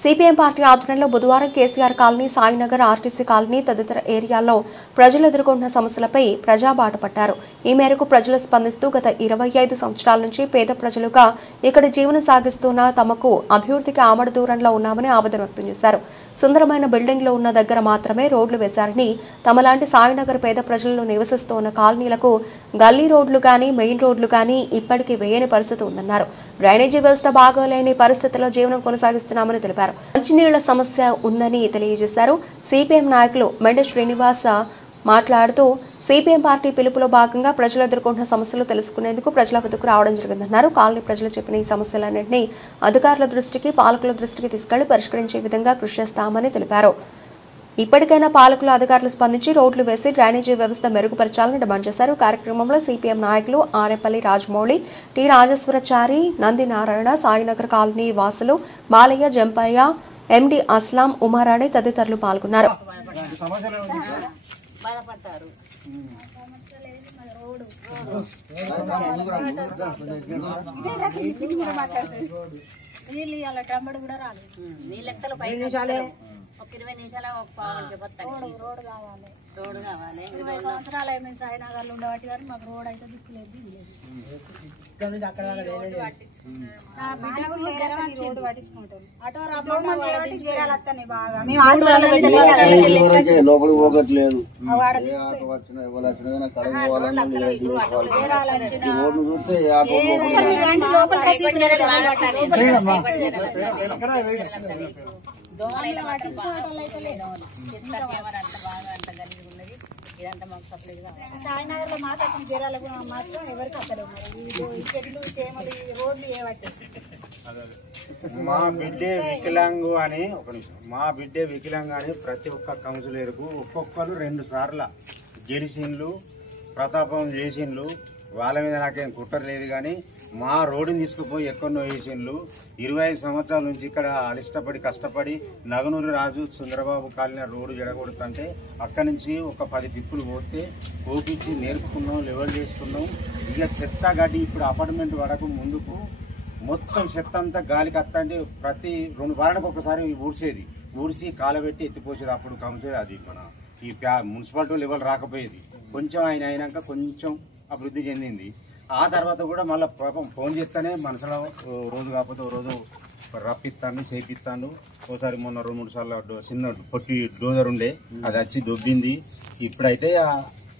CPM party ఆధ్వర్యంలో బుధవారం KCR colony, Sainagar, RTC colony తదితర ఏరియాల్లో ప్రజలు ఎదుర్కొంటున్న సమస్యలపై ప్రజాబాట పట్టారు. ఈ మేరకు ప్రజలు స్పందిస్తూ గత 25 సంవత్సరాల నుంచి పేద ప్రజలుగా ఇక్కడ జీవనం సాగిస్తున్న తమకు అభివృద్ధికి ఆమడ దూరంలో ఉన్నామని ఆవేదన వ్యక్తం చేశారు. సుందరమైన బిల్డింగ్లు ఉన్న దగ్గర మాత్రమే రోడ్లు వేశారని, తమలాంటి సాయినగర్ పేద ప్రజలు నివసిస్తున్న కాలనీలకు గల్లీ రోడ్లు గానీ, మెయిన్ రోడ్లు గానీ ఇప్పటికీ వేయని పరిస్థితి ఉందన్నారు. డ్రైనేజీ వ్యవస్థ బాగోలేని పరిస్థితుల్లో జీవనం కొనసాగిస్తున్నామని తెలిపారు. మంచినీళ్ల సమస్య ఉందని తెలియజేశారు. సిపిఎం నాయకులు మెండ శ్రీనివాస మాట్లాడుతూ సిపిఎం పార్టీ పిలుపులో భాగంగా ప్రజలు ఎదుర్కొంటున్న సమస్యలు తెలుసుకునేందుకు ప్రజల వద్దకు రావడం జరిగిందన్నారు. కాలనీ ప్రజలు చెప్పిన ఈ సమస్యలన్నింటినీ అధికారుల దృష్టికి, పాలకుల దృష్టికి తీసుకెళ్లి పరిష్కరించే విధంగా కృషి చేస్తామని తెలిపారు. ఇప్పటికైనా పాలకులు, అధికారులు స్పందించి రోడ్లు వేసి డ్రైనేజీ వ్యవస్థ మెరుగుపరచాలని డిమాండ్ చేశారు. కార్యక్రమంలో సిపిఎం నాయకులు ఆరేపల్లి రాజమౌళి, టి రాజేశ్వరచారి, నంది నారాయణ, సాయినగర్ కాలనీ వాసులు బాలయ్య, జంపయ్య, ఎండి అస్లాం, ఉమారాణి తదితరులు పాల్గొన్నారు. ఒక 20 నిమిషాలు ఒక పావుకి రోడ్ కావాలి. 20 సంవత్సరాలు అయింది సాయినగర్లో ఉండబట్టి గారు మాకు రోడ్ అయితే దిక్కులేదు. లోపలికి పోగట్లేదు. ఆటో వచ్చినా ఎవరు వచ్చినా రోడ్డు చూస్తే సాయినగర్ లో మాత్రం జరాలకు మాత్రం ఎవరికి అసలు చెట్లు, చేమలు, రోడ్లు ఏవట్టి. మా బిడ్డే వికలాంగు అని మా బిడ్డే వికలాంగు అని ప్రతి ఒక్క కౌన్సిలర్కు ఒక్కొక్కరు 2 సార్లు గెలిచిండ్లు, ప్రతాపం చేసిండ్లు. వాళ్ళ మీద నాకేం కుట్ర లేదు, కానీ మా రోడ్డుని తీసుకుపోయి ఎక్కడో వేసిండ్లు. 25 సంవత్సరాల నుంచి ఇక్కడ అలిష్టపడి కష్టపడి నగనూరు రాజు చంద్రబాబు కాలిన రోడ్డు జడగొడుతుంటే అక్కడి నుంచి ఒక 10 తిప్పులు పోతే కోపించి నేర్పుకున్నాం, లెవెల్ చేసుకున్నాం. ఇక చెత్త గడ్డి ఇప్పుడు అపార్ట్మెంట్ వరకు ముందుకు మొత్తం చెత్త అంతా గాలికి వస్తుంటే ప్రతి 2 వారాలకు ఒకసారి ఊడ్చేది, ఊడ్చి కాలబెట్టి ఎత్తిపోసేది. అప్పుడు కౌన్సిలర్ అది మన ఈ మున్సిపాలిటీ లెవెల్ రాకపోయేది. కొంచెం ఆయన అయినాక కొంచెం అభివృద్ధి చెందింది. ఆ తర్వాత కూడా మళ్ళీ పాపం ఫోన్ చేస్తేనే మనసులో రోజు కాకపోతే ఓ రోజు రప్పిస్తాను, చేపిస్తాను. ఒకసారి మొన్న 2-3 సార్లు చిన్న పొట్టి డోజర్ ఉండే, అది వచ్చి దొబ్బింది. ఇప్పుడైతే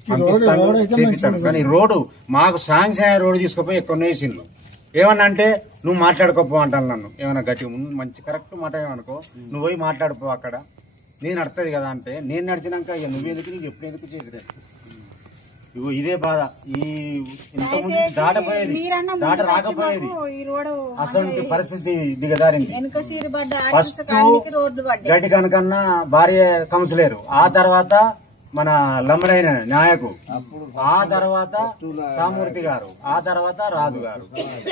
పంపిస్తాను, చేపిస్తాను. కానీ రోడ్డు మాకు శాంక్షన్ రోడ్డు తీసుకుపోయి ఎక్కువ వేసిండ్రు. ఏమన్నా అంటే నువ్వు మాట్లాడుకోపో అంటాను నన్ను. ఏమన్నా గట్టిగా మంచి కరెక్ట్ మాట్లాడేమనుకో, నువ్వు పోయి మాట్లాడుకో అక్కడ, నేను నడుతుంది కదా అంటే నేను నడిచినాక ఇక నువ్వెందుకు, నీకు ఎప్పుడు ఎందుకు చేయలేదు. ఇగో ఇదే బాధ. ఈ ఇంతకుముందు దాటపోయేది, దాట రాకపోయేది. అసలు పరిస్థితి దిగదారింది. ఫస్ట్ గడ్డి కనుకన్నా భార్య కౌన్సిలర్, ఆ తర్వాత మన లంబడైన నాయకు, ఆ తర్వాత సామూర్తి గారు, ఆ తర్వాత రాజు గారు.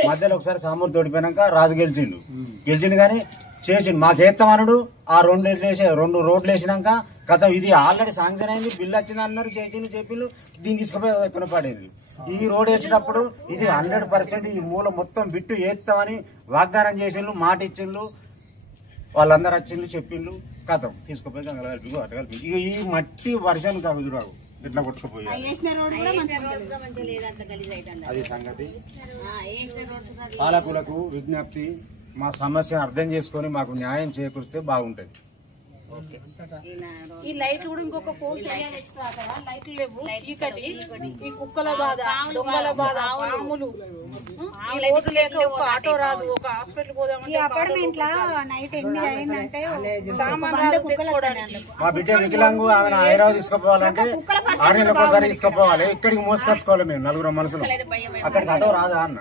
మధ్యలో ఒకసారి సామూర్తి ఓడిపోయినాక రాజు గెలిచిండు కానీ చేసిండు. మాకేస్తామన్నాడు. ఆ 2 రోడ్లు వేసినాక కథ ఇది ఆల్రెడీ శాంక్షన్ అయింది, బిల్లు వచ్చింది అన్నారు, చెప్పిండు. దీన్ని తీసుకుపోయి ఎక్కడ పడేది. ఈ రోడ్ వేసేటప్పుడు ఇది 100% ఈ మూల మొత్తం బిట్టు వేస్తామని వాగ్దానం చేసిండ్రు, మాట ఇచ్చిండ్రు. వాళ్ళందరూ వచ్చిండ్రు, చెప్పిండ్రు, కథం తీసుకుపోయి గంగలు కలిపి అట్ట కలిపి. ఇక ఈ మట్టి వర్షం కాదు ఇట్లా కొట్టుకుపోయి అది సంగతి. పాలకులకు విజ్ఞప్తి, మా సమస్యను అర్థం చేసుకుని మాకు న్యాయం చేకూరిస్తే బాగుంటది. ఈ లైట్లు కూడా ఇంకొక 4 చేయాలి ఎక్స్ట్రా కదా. లైట్లు లేవు, చీకటి, ఈ కుక్కల బాధ, దొంగల బాధ, పాములు, ఈ రోడ్డు లేక ఒక ఆటో రాదు, ఒక హాస్పిటల్ పోదామంటే అపార్ట్మెంట్ లా నైట్ 8 అయిందంటే మా బిడ్డ వికలాంగు, ఆమె హైదరాబాద్ తీసుకుపోవాలంటే 6 నెలలకు ఒకసారి తీసుకుపోవాలి. ఇక్కడికి మోసుకొచ్చుకోవాలి మేము 4 మనుషులు. అక్కడికి ఆటో రాదా అన్న,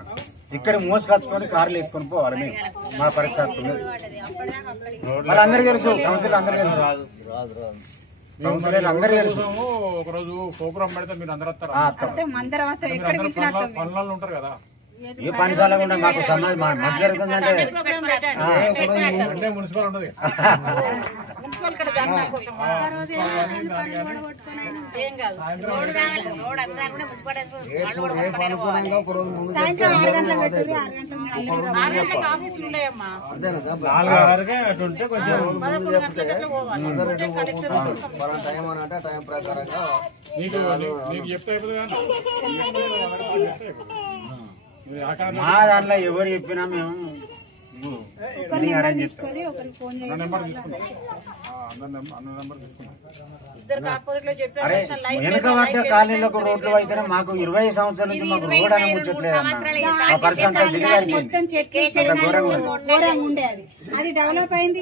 ఇక్కడ మోసుకొచ్చుకొని కార్లు వేసుకొని పోవాలి మేము. మా పరిస్థితి వాళ్ళందరికీ తెలుసు, కౌన్సిలర్ అందరికీ తెలుసు, కౌన్సిలర్ అందరికీ తెలుసు. ఒక రోజు ప్రోగ్రామ్ పెడితే మీరు అందరూ ఉంటారు కదా, ఏ పనిసాల కూడా మాకు సమాజం మంచి జరుగుతుందంటే మున్సిపల్ ఉండదు. ధర్నా కోసం ఏం కాదు అనుకూలంగా ఒక రోజు ముందు ఆఫీసులు ఉన్నాయమ్మా 4 అటుంటే కొంచెం 11 గంటలకు పోవాలి మన టైం అని అంటే టైం ప్రకారంగా నీకు చెప్తే అయిపోతుంది కానీ మా దాంట్లో ఎవరు చెప్పినా మేము అరేంజ్ చేస్తాం. నెంబర్ తీసుకున్నాం అన్న నెంబర్ తీసుకున్నాం. ఇద్దరు కార్పొరేట్ లో అరే వెనుక పడ్డ కాలనీలకు రోడ్లు అయితేనే మాకు 20 సంవత్సరాల నుంచి మాకు రోడ్ అని ముచ్చట్లేదన్నా. ఆ పరిస్థితి అంతా దిగారు. ఘోరంగా ఉండేది అది డెవలప్ అయింది.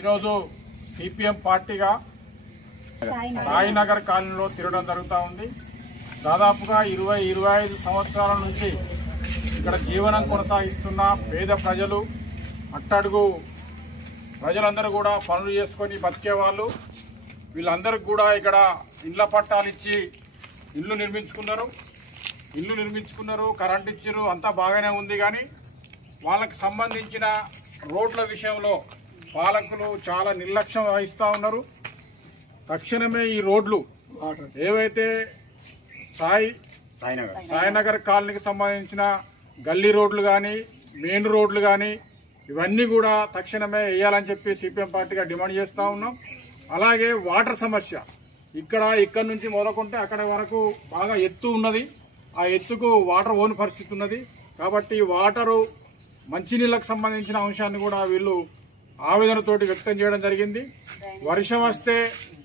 ఈరోజు సిపిఎం పార్టీగా సాయినగర్ కాలనీలో తిరగడం జరుగుతూ ఉంది. దాదాపుగా 20-25 సంవత్సరాల నుంచి ఇక్కడ జీవనం కొనసాగిస్తున్న పేద ప్రజలు, అట్టడుగు ప్రజలందరూ కూడా పనులు చేసుకొని బతికేవాళ్ళు. వీళ్ళందరికీ కూడా ఇక్కడ ఇండ్ల పట్టాలు ఇచ్చి ఇల్లు నిర్మించుకున్నారు, కరెంట్ ఇచ్చారు, అంతా బాగానే ఉంది. కానీ వాళ్ళకి సంబంధించిన రోడ్ల విషయంలో పాలకులు చాలా నిర్లక్ష్యం వహిస్తూ ఉన్నారు. తక్షణమే ఈ రోడ్లు ఏవైతే సాయినగర్ కాలనీకి సంబంధించిన గల్లీ రోడ్లు కానీ, మెయిన్ రోడ్లు కానీ ఇవన్నీ కూడా తక్షణమే వేయాలని చెప్పి సిపిఎం పార్టీగా డిమాండ్ చేస్తూ ఉన్నాం. అలాగే వాటర్ సమస్య ఇక్కడ నుంచి మొదలుకుంటే అక్కడ వరకు బాగా ఎత్తు ఉన్నది. ఆ ఎత్తుకు వాటర్ ఓని పరిస్థితి ఉన్నది. కాబట్టి వాటరు మంచినీళ్ళకు సంబంధించిన అంశాన్ని కూడా వీళ్ళు ఆవేదనతోటి వ్యక్తం చేయడం జరిగింది. వర్షం వస్తే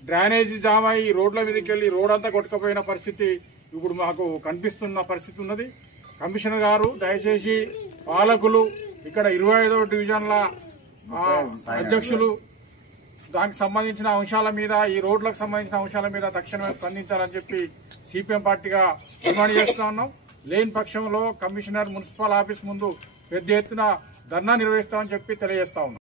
డ్రైనేజీ జామ్ అయ్యి రోడ్ల మీదకి వెళ్ళి రోడ్ అంతా కొట్టుకుపోయిన పరిస్థితి ఇప్పుడు మాకు కనిపిస్తున్న పరిస్థితి ఉన్నది. కమిషనర్ గారు దయచేసి పాలకులు ఇక్కడ 25వ డివిజన్ల అధ్యక్షులు దానికి సంబంధించిన అంశాల మీద, ఈ రోడ్లకు సంబంధించిన అంశాల మీద తక్షణమే స్పందించాలని చెప్పి సిపిఎం పార్టీగా డిమాండ్ చేస్తా ఉన్నాం. లేని పక్షంలో కమిషనర్ మున్సిపల్ ఆఫీస్ ముందు పెద్ద ఎత్తున ధర్నా నిర్వహిస్తామని చెప్పి తెలియజేస్తా ఉన్నాం.